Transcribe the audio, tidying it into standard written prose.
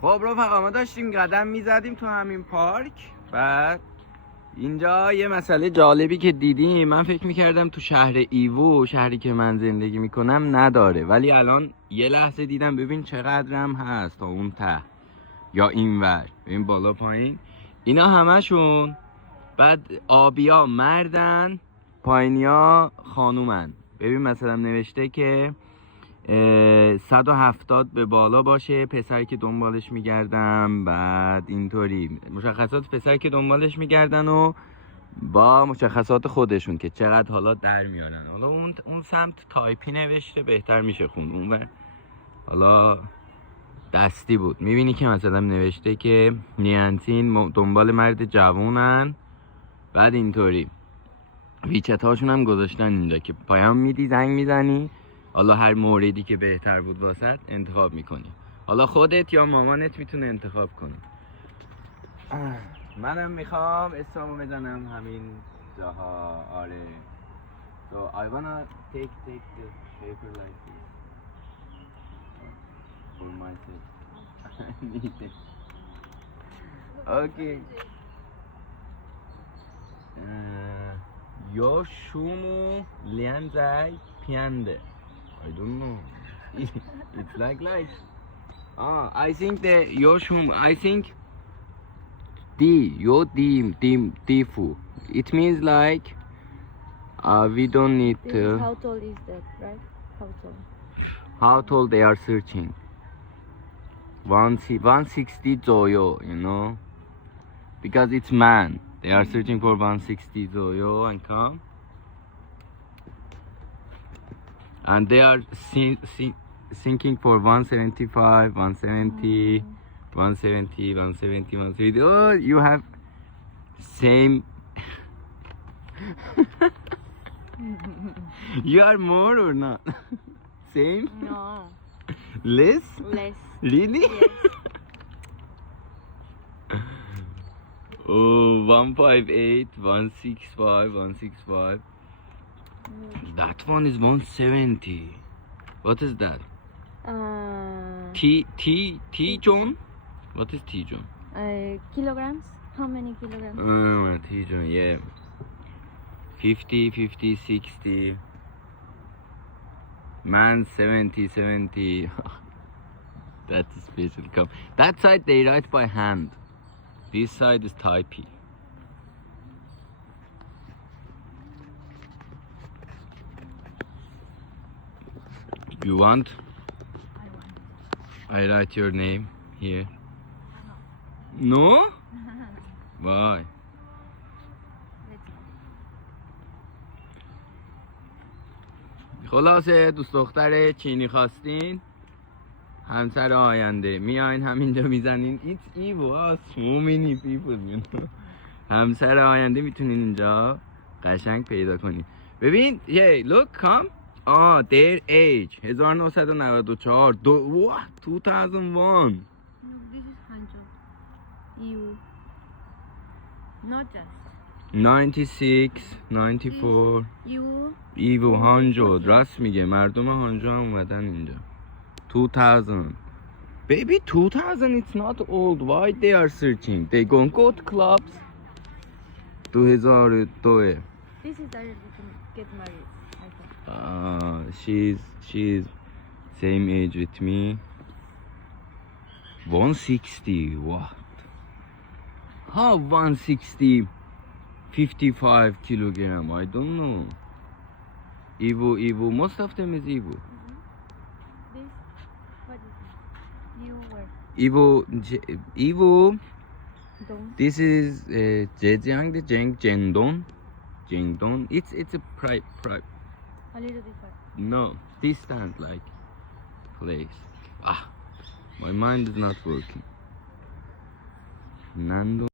خب رفقا، ما داشتیم قدم میزدیم تو همین پارک. بعد اینجا یه مسئله جالبی که دیدیم، من فکر میکردم تو شهر ایوو، شهری که من زندگی میکنم، نداره، ولی الان یه لحظه دیدم. ببین چقدرم هست تا اون ته یا اینور، ببین بالا پایین، اینا همشون. بعد آبیا مردن، پایینیا خانومن. ببین مثلا نوشته که 170 به بالا باشه، پسری که دنبالش میگردم. بعد اینطوری مشخصات پسری که دنبالش میگردن و با مشخصات خودشون که چقدر حالا در میارن. حالا اون سمت تایپی نوشته، بهتر میشه خوند. اون حالا دستی بود. میبینی که مثلا نوشته که نیانتین دنبال مرد جوونن. بعد اینطوری ویچت هاشون هم گذاشتن اینجا که پیام میدی، زنگ میزنی، حالا هر موردی که بهتر بود واسط انتخاب میکنی. حالا خودت یا مامانت میتونه انتخاب کنی. منم میخوام اسممو بزنم همین جاها. آره. So I wanna take the paper like this for myself. Okay. Yoshumu Lianzai Piande. I don't know. It's like. I think the Yoshum. I think Difu. It means like we don't need. How tall is that, right? How tall they are searching? 160 Zoyo, you know, because it's man. They are searching for 160 Zoyo and come. And they are sinking for 175, 170, 170, 170, 170. Oh, you have same. You are more or not? Same? No. Less? Less. Really? Yes. Oh, 158, 165, 165. That one is 170. What is that? T John? What is T John? Kilograms? How many kilograms? T John, yeah. 50, 50, 60. Man, 70, 70. That's a special cup. That side they write by hand. This side is typey. You want? I write your name here. No? Why? خلاصه دوست دختر چینی خواستین، همسر آینده، میاین همینجا میزنین. It's evil. So many people, you know. همسر آینده میتونین اینجا قشنگ پیدا کنین. ببین look, come. Their age 1994. What? 2001. This is Hanjo. You. Not just. 96, 94. You. ایوو هانجو. راست میگه، مردم هانجو هم اومدن اینجا. 2000. Baby, 2000 it's not old. Why they are searching? They go to clubs. 2002. This is that you can get married. I thought. She's same age with me. 160. What? How 160? 55 kilogram. I don't know. Evo. Most of them is Evo. This, what is it? You were. Evo. Don't. This is Zhejiang, the Jingdong. It's a private. A little different. No, distant like place. My mind is not working. Nando.